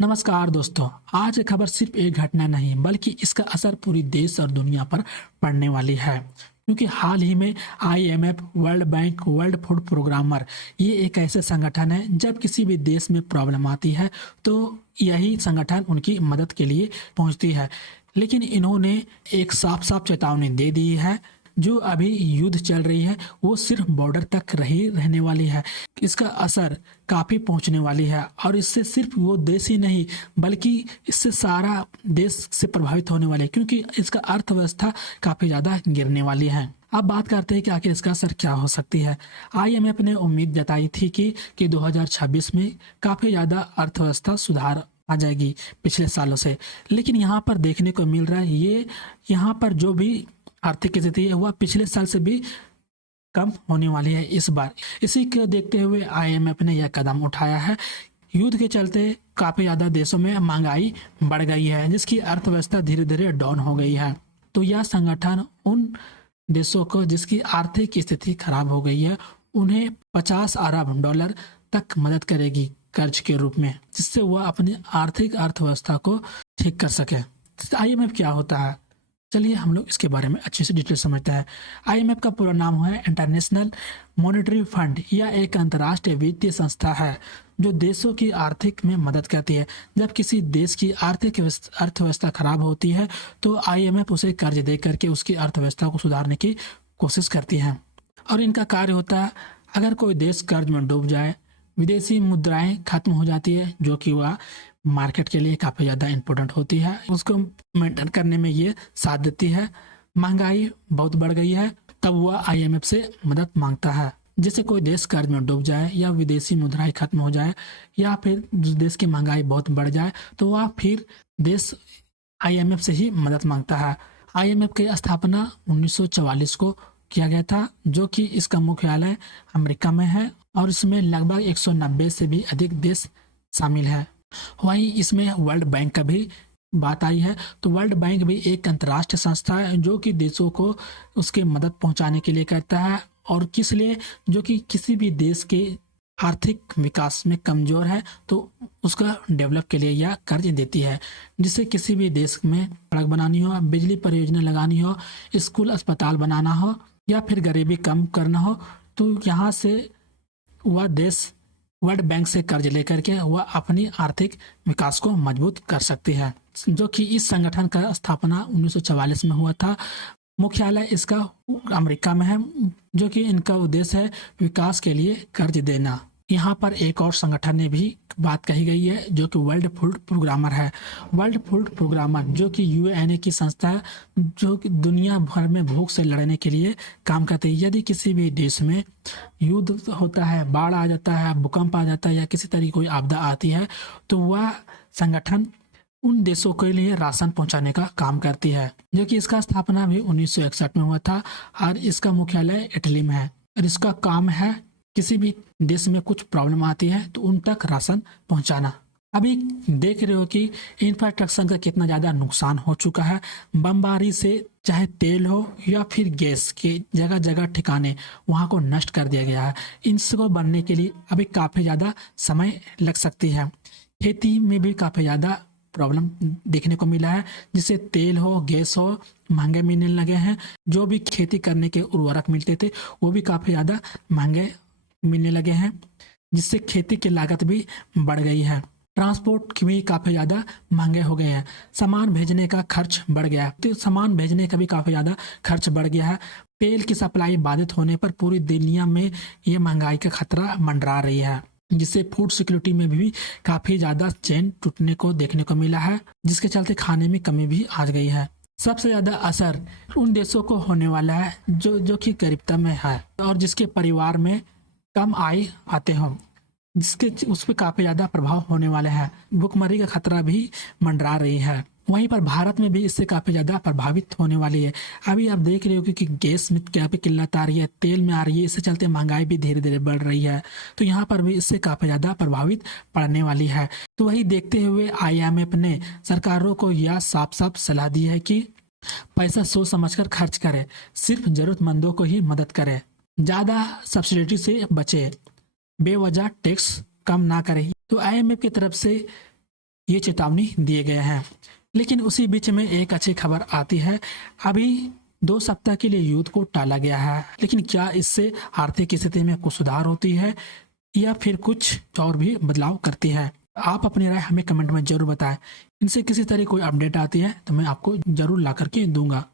नमस्कार दोस्तों। आज की खबर सिर्फ एक घटना नहीं बल्कि इसका असर पूरी देश और दुनिया पर पड़ने वाली है, क्योंकि हाल ही में IMF, world bank, world food programmer ये एक ऐसे संगठन है जब किसी भी देश में प्रॉब्लम आती है तो यही संगठन उनकी मदद के लिए पहुंचती है। लेकिन इन्होंने एक साफ साफ चेतावनी दे दी है, जो अभी युद्ध चल रही है वो सिर्फ बॉर्डर तक रहने वाली है। इसका असर काफ़ी पहुंचने वाली है और इससे सिर्फ वो देश ही नहीं बल्कि इससे सारा देश से प्रभावित होने वाले है, क्योंकि इसका अर्थव्यवस्था काफ़ी ज़्यादा गिरने वाली है। अब बात करते हैं कि आखिर इसका असर क्या हो सकती है। आईएमएफ ने उम्मीद जताई थी कि 2026 में काफ़ी ज़्यादा अर्थव्यवस्था सुधार आ जाएगी पिछले सालों से, लेकिन यहाँ पर देखने को मिल रहा है ये यहाँ पर जो भी आर्थिक स्थिति है वह पिछले साल से भी कम होने वाली है इस बार। इसी को देखते हुए आईएमएफ ने यह कदम उठाया है। युद्ध के चलते काफ़ी ज़्यादा देशों में महंगाई बढ़ गई है, जिसकी अर्थव्यवस्था धीरे धीरे डाउन हो गई है। तो यह संगठन उन देशों को जिसकी आर्थिक स्थिति खराब हो गई है उन्हें 50 अरब डॉलर तक मदद करेगी कर्ज के रूप में, जिससे वह अपनी आर्थिक अर्थव्यवस्था को ठीक कर सके। आईएमएफ क्या होता है, चलिए हम लोग इसके बारे में अच्छे से डिटेल समझते हैं। आईएमएफ का पूरा नाम है इंटरनेशनल मॉनेटरी फंड। यह एक अंतर्राष्ट्रीय वित्तीय संस्था है जो देशों की आर्थिक में मदद करती है। जब किसी देश की आर्थिक अर्थव्यवस्था खराब होती है तो आईएमएफ उसे कर्ज दे करके उसकी अर्थव्यवस्था को सुधारने की कोशिश करती है। और इनका कार्य होता है, अगर कोई देश कर्ज में डूब जाए, विदेशी मुद्राएं खत्म हो जाती है जो कि वह मार्केट के लिए काफ़ी ज़्यादा इम्पोर्टेंट होती है, उसको मेंटेन करने में ये साथ देती है। महंगाई बहुत बढ़ गई है तब वह आईएमएफ से मदद मांगता है। जैसे कोई देश कर्ज में डूब जाए या विदेशी मुद्राएं खत्म हो जाए या फिर देश की महंगाई बहुत बढ़ जाए तो वह फिर देश आईएमएफ से ही मदद मांगता है। आईएमएफ की स्थापना 1944 को किया गया था, जो कि इसका मुख्यालय अमेरिका में है और इसमें लगभग 190 से भी अधिक देश शामिल है। वहीं इसमें वर्ल्ड बैंक का भी बात आई है, तो वर्ल्ड बैंक भी एक अंतर्राष्ट्रीय संस्था है जो कि देशों को उसके मदद पहुंचाने के लिए करता है। और किस लिए, जो कि किसी भी देश के आर्थिक विकास में कमजोर है तो उसका डेवलप के लिए यह कर्ज देती है, जिससे किसी भी देश में सड़क बनानी हो, बिजली परियोजना लगानी हो, स्कूल अस्पताल बनाना हो या फिर गरीबी कम करना हो, तो यहाँ से वह देश वर्ल्ड बैंक से कर्ज लेकर के वह अपनी आर्थिक विकास को मजबूत कर सकती है। जो कि इस संगठन का स्थापना 1944 में हुआ था। मुख्यालय इसका अमेरिका में है, जो कि इनका उद्देश्य है विकास के लिए कर्ज देना। यहाँ पर एक और संगठन ने भी बात कही गई है जो कि वर्ल्ड फूड प्रोग्रामर है। वर्ल्ड फूड प्रोग्रामर जो कि यूएनए की संस्था है, जो कि दुनिया भर में भूख से लड़ने के लिए काम करती है। यदि किसी भी देश में युद्ध होता है, बाढ़ आ जाता है, भूकंप आ जाता है या किसी तरह की कोई आपदा आती है तो वह संगठन उन देशों के लिए राशन पहुंचाने का काम करती है। जो कि इसका स्थापना भी 1961 में हुआ था और इसका मुख्यालय इटली में है। और इसका काम है किसी भी देश में कुछ प्रॉब्लम आती है तो उन तक राशन पहुंचाना। अभी देख रहे हो कि इंफ्रास्ट्रक्चर का कितना ज़्यादा नुकसान हो चुका है। बमबारी से चाहे तेल हो या फिर गैस के जगह जगह ठिकाने वहाँ को नष्ट कर दिया गया है। इनको बनने के लिए अभी काफ़ी ज़्यादा समय लग सकती है। खेती में भी काफ़ी ज़्यादा प्रॉब्लम देखने को मिला है, जिससे तेल हो, गैस हो महंगे मिलने लगे हैं। जो भी खेती करने के उर्वरक मिलते थे वो भी काफ़ी ज़्यादा महंगे मिलने लगे हैं, जिससे खेती की लागत भी बढ़ गई है। ट्रांसपोर्ट भी काफ़ी ज़्यादा महंगे हो गए हैं। सामान भेजने का खर्च बढ़ गया है, तो सामान भेजने का भी काफ़ी ज़्यादा खर्च बढ़ गया है। तेल की सप्लाई बाधित होने पर पूरी दुनिया में ये महंगाई का खतरा मंडरा रही है, जिससे फूड सिक्योरिटी में भी काफ़ी ज़्यादा चेन टूटने को देखने को मिला है, जिसके चलते खाने में कमी भी आ गई है। सबसे ज़्यादा असर उन देशों को होने वाला है जो कि गरीबता में है और जिसके परिवार में कम आय आते हों, जिसके उस पर काफ़ी ज़्यादा प्रभाव होने वाले हैं। भूखमरी का खतरा भी मंडरा रही है। वहीं पर भारत में भी इससे काफ़ी ज़्यादा प्रभावित होने वाली है। अभी आप देख रहे हो कि गैस में क्या पे किल्लत आ रही है, तेल में आ रही है, इससे चलते महंगाई भी धीरे धीरे बढ़ रही है। तो यहाँ पर भी इससे काफ़ी ज़्यादा प्रभावित पड़ने वाली है। तो वही देखते हुए आईएमएफ ने सरकारों को यह साफ साफ सलाह दी है कि पैसा सोच समझ कर खर्च करें, सिर्फ ज़रूरतमंदों को ही मदद करें, ज़्यादा सब्सिडी से बचे, बेवजह टैक्स कम ना करें। तो आईएमएफ की तरफ से ये चेतावनी दिए गए हैं। लेकिन उसी बीच में एक अच्छी खबर आती है। अभी 2 सप्ताह के लिए युद्ध को टाला गया है, लेकिन क्या इससे आर्थिक स्थिति में कुछ सुधार होती है या फिर कुछ और भी बदलाव करती है? आप अपनी राय हमें कमेंट में जरूर बताएं। इनसे किसी तरह कोई अपडेट आती है तो मैं आपको जरूर ला करके दूंगा।